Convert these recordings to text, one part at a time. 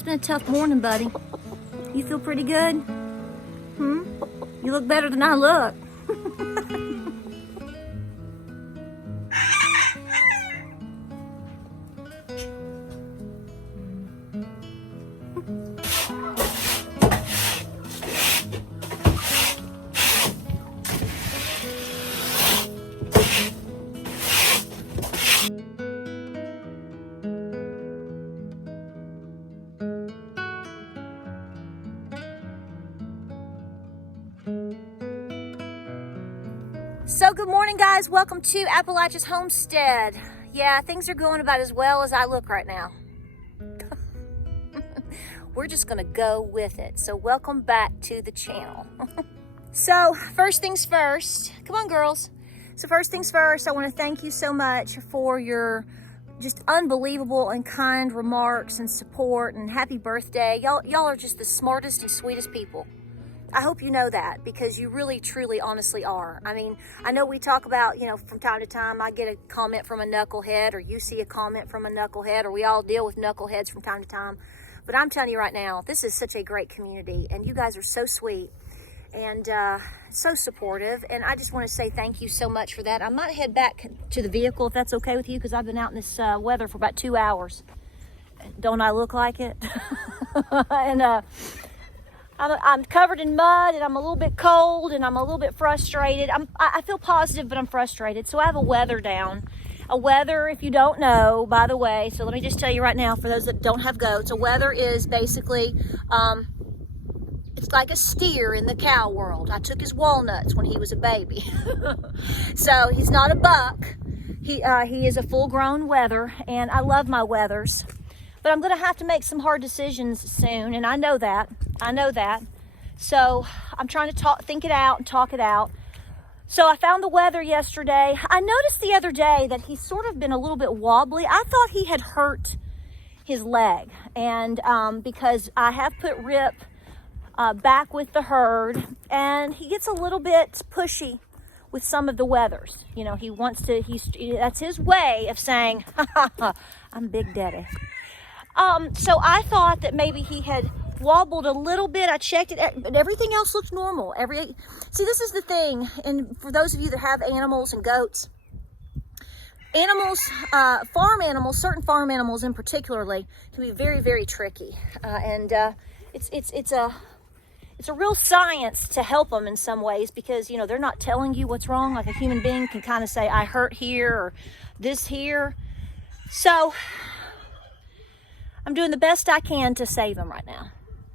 It's been a tough morning, buddy. You feel pretty good? Hmm? You look better than I look. So good morning, guys. Welcome to Appalachia's Homestead. Yeah, things are going about as well as I look right now. We're just gonna go with it. So welcome back to the channel. So first things first, come on girls. So first things first, I want to thank you so much for your just unbelievable and kind remarks and support and happy birthday. Y'all are just the smartest and sweetest people. I hope you know that, because you really, truly, honestly are. I mean, I know we talk about, from time to time, I get a comment from a knucklehead, or you see a comment from a knucklehead, or we all deal with knuckleheads from time to time. But I'm telling you right now, this is such a great community, and you guys are so sweet and so supportive. And I just want to say thank you so much for that. I might head back to the vehicle if that's okay with you, because I've been out in this weather for about 2 hours. Don't I look like it? And I'm covered in mud, and I'm a little bit cold, and I'm a little bit frustrated. I feel positive, but I'm frustrated. So I have a weather down. A weather, if you don't know, by the way, so let me just tell you right now, for those that don't have goats, a weather is basically, it's like a steer in the cow world. I took his walnuts when he was a baby. So he's not a buck. He is a full-grown wether, and I love my wethers. But I'm going to have to make some hard decisions soon, and I know that. So I'm trying to think it out and talk it out. So I found the weather yesterday. I noticed the other day that he's sort of been a little bit wobbly. I thought he had hurt his leg, and because I have put Rip back with the herd, and he gets a little bit pushy with some of the wethers. He wants to, that's his way of saying, I'm Big Daddy. So I thought that maybe he had wobbled a little bit. I checked it, but everything else looked normal. See, this is the thing, and for those of you that have animals and goats, farm animals, certain farm animals in particularly, can be very, very tricky, and it's a real science to help them in some ways, because they're not telling you what's wrong. Like a human being can kind of say, I hurt here or this here. So I'm doing the best I can to save him right now.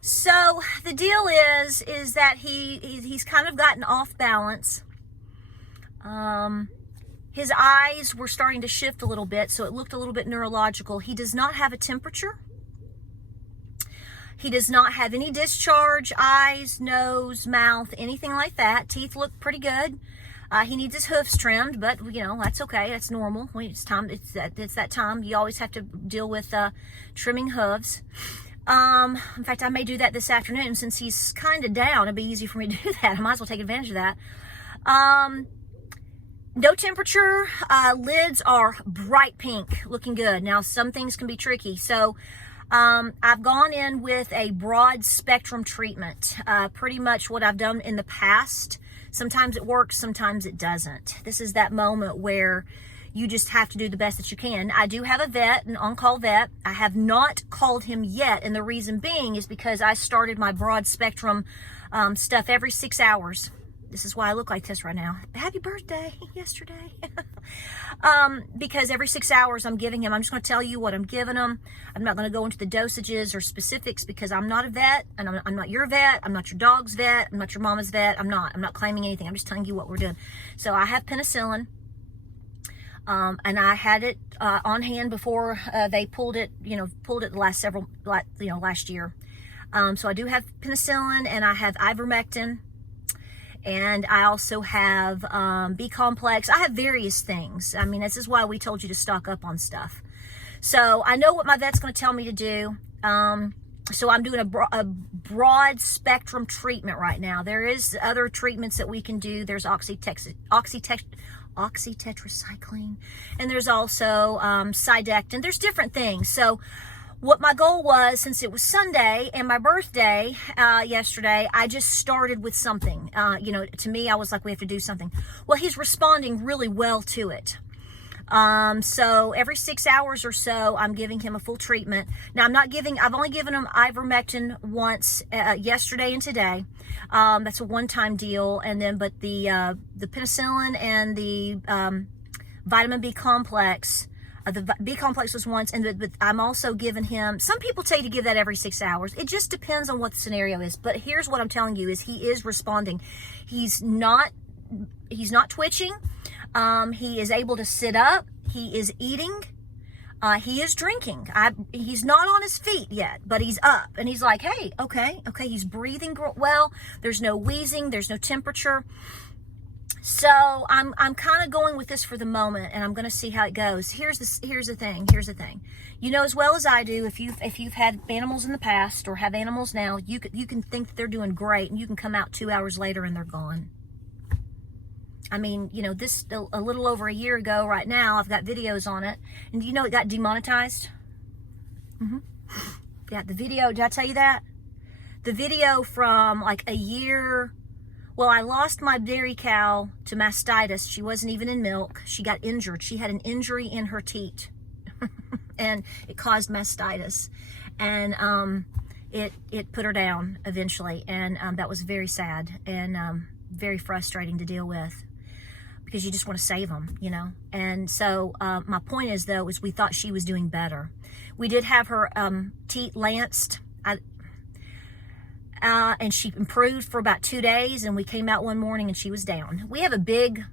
So the deal is that he's kind of gotten off balance. His eyes were starting to shift a little bit, so it looked a little bit neurological. He does not have a temperature. He does not have any discharge, eyes, nose, mouth, anything like that. Teeth look pretty good. He needs his hoofs trimmed, but that's okay. That's normal. It's time. It's that time. You always have to deal with trimming hooves. In fact, I may do that this afternoon since he's kind of down. It'd be easy for me to do that. I might as well take advantage of that. No temperature. Lids are bright pink, looking good. Now, some things can be tricky. So, I've gone in with a broad spectrum treatment. Pretty much what I've done in the past. Sometimes it works, sometimes it doesn't. This is that moment where you just have to do the best that you can. I do have a vet, an on-call vet. I have not called him yet, and the reason being is because I started my broad spectrum stuff every 6 hours. This is why I look like this right now. Happy birthday yesterday. Because every 6 hours I'm giving him, I'm just going to tell you what I'm giving him. I'm not going to go into the dosages or specifics, because I'm not a vet, and I'm not your vet. I'm not your dog's vet. I'm not your mama's vet. I'm not claiming anything. I'm just telling you what we're doing. So I have penicillin. And I had it on hand before they pulled it last year. So I do have penicillin, and I have ivermectin, and I also have B-complex. I have various things. I mean, this is why we told you to stock up on stuff. So I know what my vet's going to tell me to do. So I'm doing a broad spectrum treatment right now. There is other treatments that we can do. There's oxytetracycline, and there's also Cydectin. There's different things. So what my goal was, since it was Sunday and my birthday yesterday, I just started with something. You know, to me, I was like, we have to do something. Well, he's responding really well to it. So every 6 hours or so, I'm giving him a full treatment. Now, I've only given him ivermectin once, yesterday and today. That's a one-time deal. And then, but the penicillin and the, vitamin B complex, the B complex was once, but I'm also giving him, some people tell you to give that every 6 hours. It just depends on what the scenario is. But here's what I'm telling you is he is responding. He's not twitching. He is able to sit up. He is eating. He is drinking. He's not on his feet yet, but he's up. And he's like, hey, okay. He's breathing well. There's no wheezing. There's no temperature. So I'm kind of going with this for the moment, and I'm going to see how it goes. Here's the thing. You know as well as I do, if you've had animals in the past or have animals now, you can think that they're doing great, and you can come out 2 hours later and they're gone. I mean, you know, this a little over a year ago right now, I've got videos on it, and you know it got demonetized. Yeah, the video, did I tell you that? The video from like a year. Well, I lost my dairy cow to mastitis. She wasn't even in milk. She got injured. She had an injury in her teat, and it caused mastitis, and it put her down eventually, and that was very sad and very frustrating to deal with, because you just want to save them, you know. And so my point is, though, is we thought she was doing better. We did have her teat lanced. And she improved for about 2 days, and we came out one morning and she was down. We have a big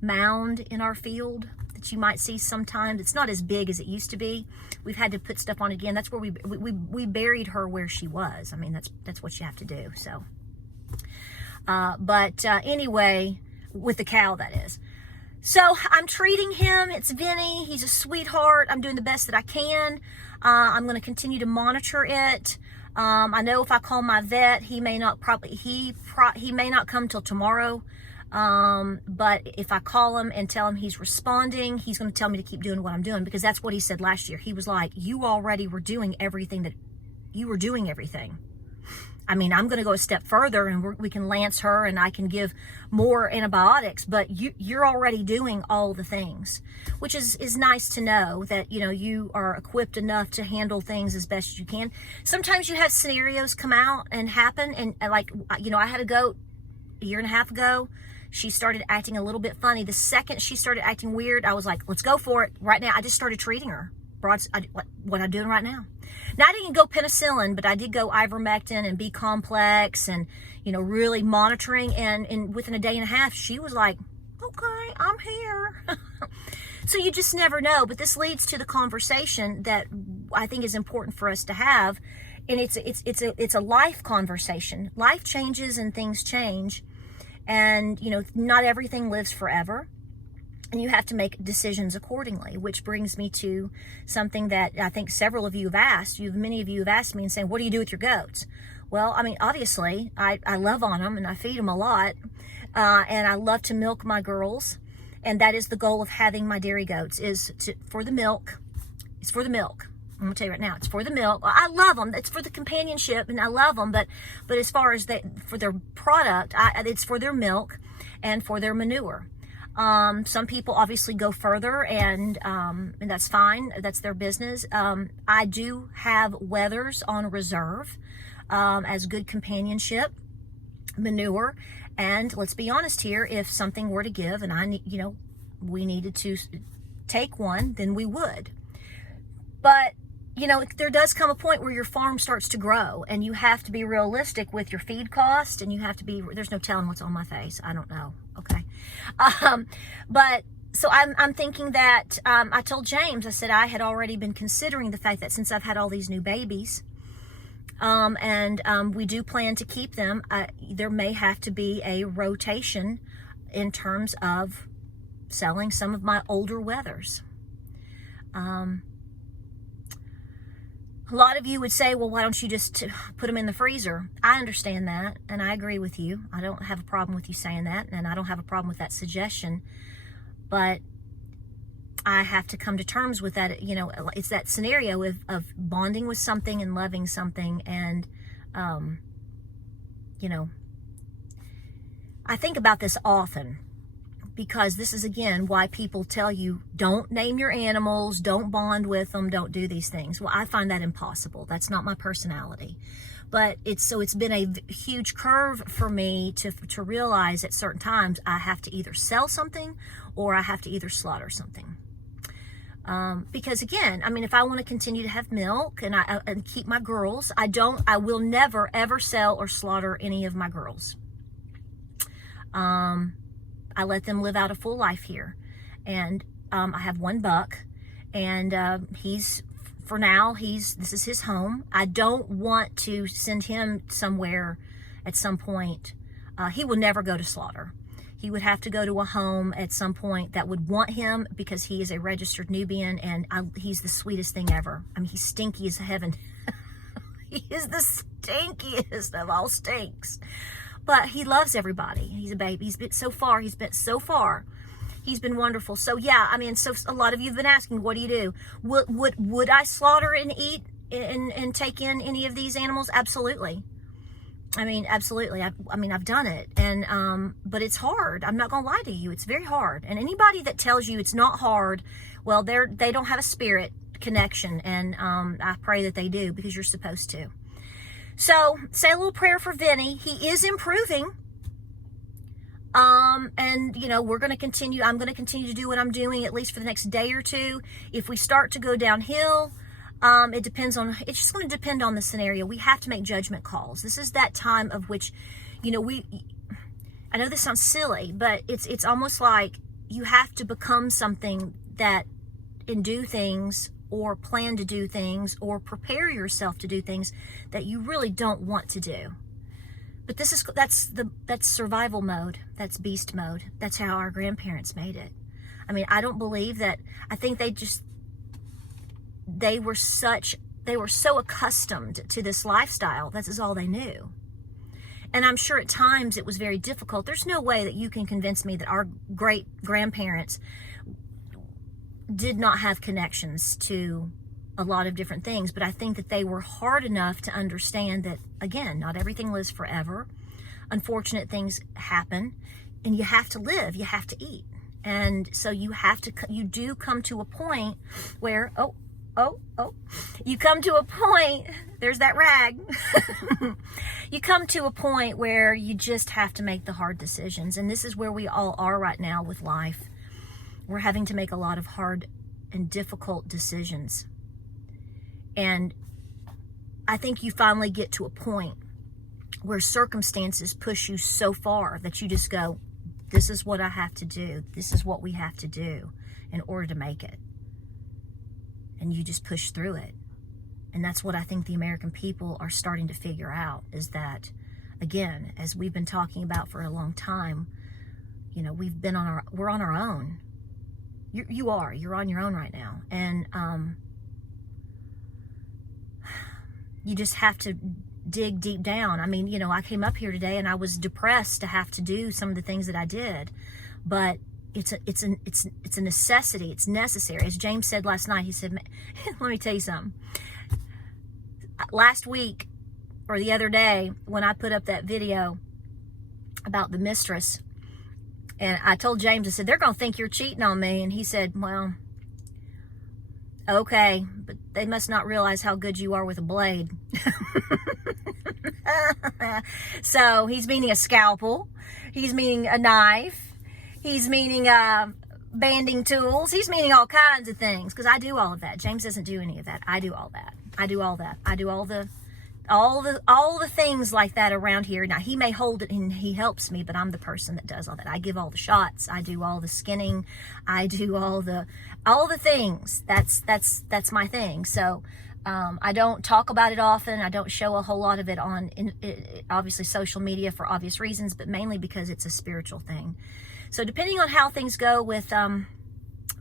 mound in our field that you might see sometimes. It's not as big as it used to be. We've had to put stuff on again. That's where we buried her where she was. I mean, that's what you have to do. So, anyway, with the cow, that is. So I'm treating him. It's Vinnie. He's a sweetheart. I'm doing the best that I can. I'm going to continue to monitor it. I know if I call my vet, he may not come till tomorrow. But if I call him and tell him he's responding, he's going to tell me to keep doing what I'm doing, because that's what he said last year. He was like, you already were doing everything I mean, I'm going to go a step further, and we can lance her, and I can give more antibiotics, but you're already doing all the things, which is nice to know that, you know, you are equipped enough to handle things as best as you can. Sometimes you have scenarios come out and happen, and like, you know, I had a goat a year and a half ago. She started acting a little bit funny. The second she started acting weird, I was like, let's go for it right now. I just started treating her. What I'm doing right now. Now, I didn't go penicillin, but I did go ivermectin and B complex, and, you know, really monitoring. And within a day and a half, she was like, okay, I'm here. So you just never know. But this leads to the conversation that I think is important for us to have. And it's a life conversation. Life changes and things change. And, you know, not everything lives forever. And you have to make decisions accordingly, which brings me to something that I think several of you have asked. Many of you have asked me and saying, what do you do with your goats? Well, I mean, obviously, I love on them, and I feed them a lot. And I love to milk my girls. And that is the goal of having my dairy goats, for the milk. It's for the milk. I'm going to tell you right now, it's for the milk. I love them. It's for the companionship, and I love them. But as far as for their product, it's for their milk and for their manure. Some people obviously go further, and that's fine. That's their business. I do have wethers on reserve, as good companionship, manure. And let's be honest here, if something were to give and we needed to take one, then we would. But, you know, there does come a point where your farm starts to grow, and you have to be realistic with your feed cost, and there's no telling what's on my face. I don't know. Okay. But so I'm thinking that, I told James, I said I had already been considering the fact that since I've had all these new babies, and we do plan to keep them, there may have to be a rotation in terms of selling some of my older wethers. A lot of you would say, well, why don't you just put them in the freezer? I understand that, and I agree with you. I don't have a problem with you saying that, and I don't have a problem with that suggestion. But I have to come to terms with that. You know, it's that scenario of bonding with something and loving something. And, you know, I think about this often, because this is, again, why people tell you, don't name your animals, don't bond with them, don't do these things. Well, I find that impossible. That's not my personality. But it's been a huge curve for me to realize at certain times I have to either sell something or I have to either slaughter something. Because again, I mean, if I want to continue to have milk and keep my girls, I will never ever sell or slaughter any of my girls. I let them live out a full life here. And I have one buck, and for now, this is his home. I don't want to send him somewhere at some point. He will never go to slaughter. He would have to go to a home at some point that would want him, because he is a registered Nubian, and he's the sweetest thing ever. I mean, he's stinky as heaven. He is the stinkiest of all stinks. But he loves everybody. He's a baby. He's been so far. He's been wonderful. So yeah, I mean, so a lot of you have been asking, what do you do? Would I slaughter and eat and take in any of these animals? Absolutely. I mean, absolutely. I've done it, and but it's hard. I'm not gonna lie to you. It's very hard. And anybody that tells you it's not hard, well, they don't have a spirit connection. And I pray that they do, because you're supposed to. So say a little prayer for Vinnie. He is improving. And you know, I'm going to continue to do what I'm doing, at least for the next day or two. If we start to go downhill, it's just going to depend on the scenario. We have to make judgment calls. This is that time of which, you know, I know this sounds silly, but it's almost like you have to become something and do things, or plan to do things, or prepare yourself to do things that you really don't want to do. But that's survival mode. That's beast mode. That's how our grandparents made it. I mean, I don't believe that. I think they were so accustomed to this lifestyle. This is all they knew. And I'm sure at times it was very difficult. There's no way that you can convince me that our great grandparents did not have connections to a lot of different things, but I think that they were hard enough to understand that, again, not everything lives forever. Unfortunate things happen, and you have to live, you have to eat. And so you do come to a point where, you come to a point, there's that rag. You come to a point where you just have to make the hard decisions. And this is where we all are right now with life. We're having to make a lot of hard and difficult decisions. And I think you finally get to a point where circumstances push you so far that you just go, this is what I have to do. This is what we have to do in order to make it. And you just push through it. And that's what I think the American people are starting to figure out, is that, again, as we've been talking about for a long time, you know, we're on our own. You're on your own right now. And you just have to dig deep down. I mean, you know, I came up here today and I was depressed to have to do some of the things that I did, but it's a necessity. It's necessary. As James said last night, he said, let me tell you something. Last week, or the other day, when I put up that video about the mistress, and I told James, I said, they're going to think you're cheating on me. And he said, well, okay, but they must not realize how good you are with a blade. So he's meaning a scalpel. He's meaning a knife. He's meaning banding tools. He's meaning all kinds of things, because I do all of that. James doesn't do any of that. I do all that. I do all that. I do all the things like that around here. Now, he may hold it and he helps me, but I'm the person that does all that. I give all the shots. I do all the skinning. I do all the things. That's my thing. So I don't talk about it often. I don't show a whole lot of it on obviously social media for obvious reasons, but mainly because it's a spiritual thing. So depending on how things go with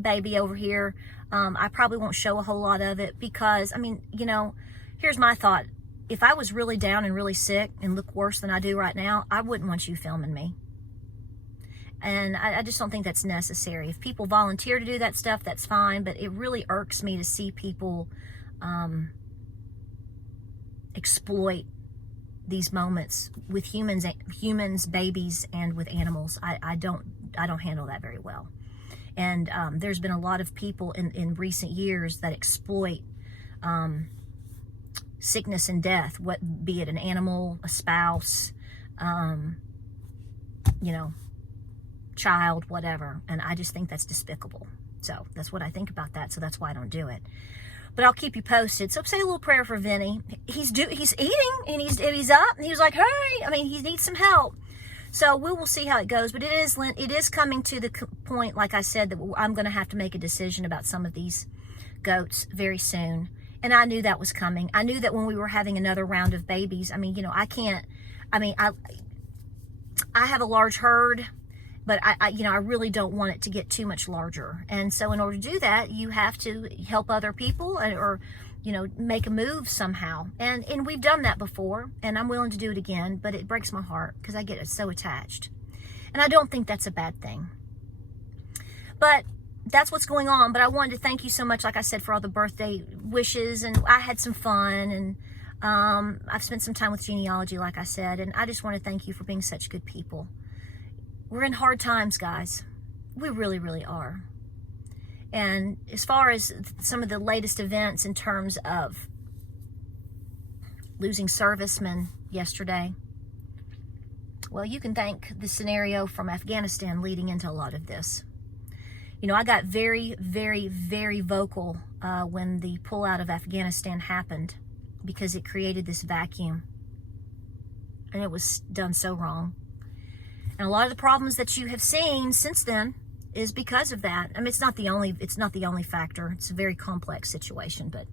baby over here, I probably won't show a whole lot of it, because, I mean, you know, here's my thought. If I was really down and really sick and look worse than I do right now, I wouldn't want you filming me. And I just don't think that's necessary. If people volunteer to do that stuff, that's fine. But it really irks me to see people exploit these moments with humans, babies, and with animals. I don't handle that very well. And there's been a lot of people in recent years that exploit sickness and death, be it an animal, a spouse, child, whatever. And I just think that's despicable. So that's what I think about that. So that's why I don't do it. But I'll keep you posted. So say a little prayer for Vinnie. He's eating, and he's up, and he was like, hey, I mean, he needs some help. So we will see how it goes. But it is coming to the point, like I said, that I'm going to have to make a decision about some of these goats very soon. And I knew that was coming. I knew that when we were having another round of babies, I mean, I have a large herd, but I really don't want it to get too much larger. And so in order to do that, you have to help other people or make a move somehow. And we've done that before, and I'm willing to do it again, but it breaks my heart because I get so attached. And I don't think that's a bad thing. But that's what's going on. But I wanted to thank you so much, like I said, for all the birthday wishes, and I had some fun, and I've spent some time with genealogy, like I said, and I just want to thank you for being such good people. We're in hard times, guys. We really, really are. And as far as some of the latest events in terms of losing servicemen yesterday, well, you can thank the scenario from Afghanistan leading into a lot of this. I got very, very, very vocal when the pullout of Afghanistan happened, because it created this vacuum. And it was done so wrong. And a lot of the problems that you have seen since then is because of that. I mean, it's not the only factor. It's a very complex situation, but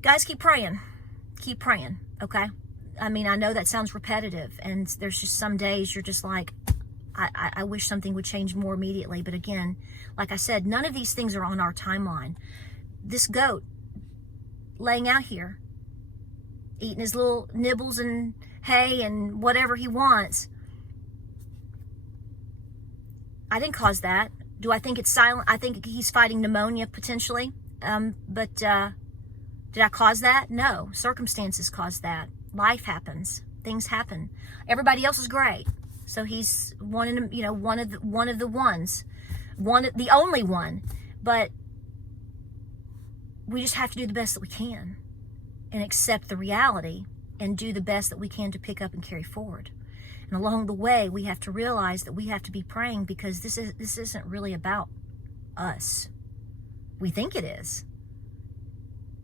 guys, keep praying. Keep praying, okay? I mean, I know that sounds repetitive, and there's just some days you're just like, I wish something would change more immediately. But again, like I said, none of these things are on our timeline. This goat laying out here, eating his little nibbles and hay and whatever he wants. I didn't cause that. Do I think it's silent? I think he's fighting pneumonia potentially. But did I cause that? No. Circumstances caused that. Life happens. Things happen. Everybody else is great. So he's one of the only one. But we just have to do the best that we can and accept the reality and do the best that we can to pick up and carry forward. And along the way, we have to realize that we have to be praying, because this isn't really about us. We think it is.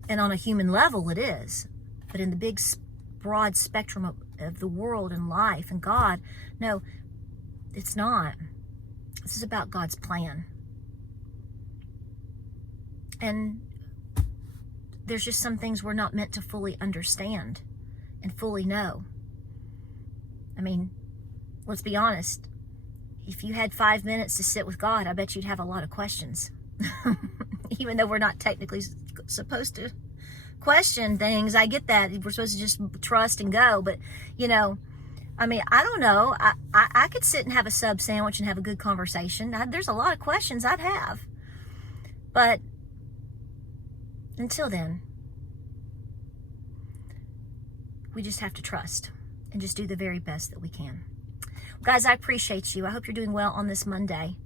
And on a human level, it is. But in the big, broad spectrum of the world and life and God, no, it's not. This is about God's plan. And there's just some things we're not meant to fully understand and fully know. I mean, let's be honest. If you had 5 minutes to sit with God, I bet you'd have a lot of questions. Even though we're not technically supposed to question things. I get that. We're supposed to just trust and go. But, I mean, I don't know. I could sit and have a sub sandwich and have a good conversation. There's a lot of questions I'd have. But until then, we just have to trust and just do the very best that we can. Guys, I appreciate you. I hope you're doing well on this Monday.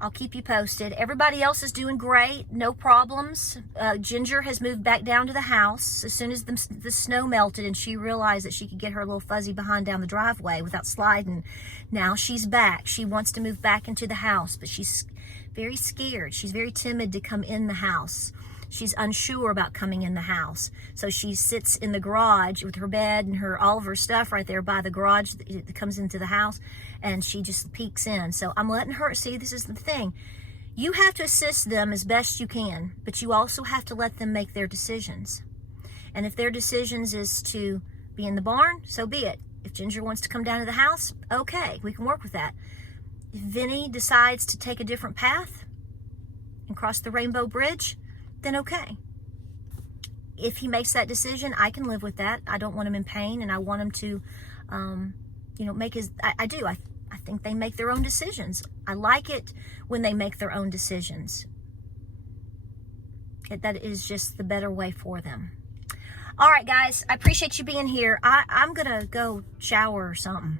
I'll keep you posted. Everybody else is doing great. No problems. Ginger has moved back down to the house as soon as the snow melted, and she realized that she could get her little fuzzy behind down the driveway without sliding. Now she's back. She wants to move back into the house, but she's very scared. She's very timid to come in the house. She's unsure about coming in the house. So she sits in the garage with her bed and all of her stuff right there by the garage that comes into the house, and she just peeks in. So I'm letting her, see, this is the thing. You have to assist them as best you can, but you also have to let them make their decisions. And if their decisions is to be in the barn, so be it. If Ginger wants to come down to the house, okay, we can work with that. If Vinnie decides to take a different path and cross the Rainbow Bridge, then okay. If he makes that decision, I can live with that. I don't want him in pain, and I want him to, make his, I do. I think think they make their own decisions. I like it when they make their own decisions. That is just the better way for them. All right, guys, I appreciate you being here. I'm going to go shower or something.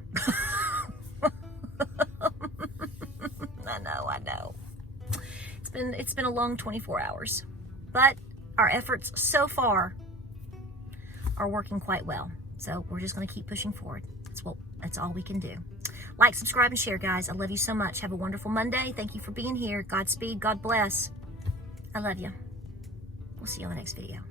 I know. It's been a long 24 hours, but our efforts so far are working quite well. So we're just going to keep pushing forward. That's all we can do. Like, subscribe, and share, guys. I love you so much. Have a wonderful Monday. Thank you for being here. Godspeed. God bless. I love you. We'll see you on the next video.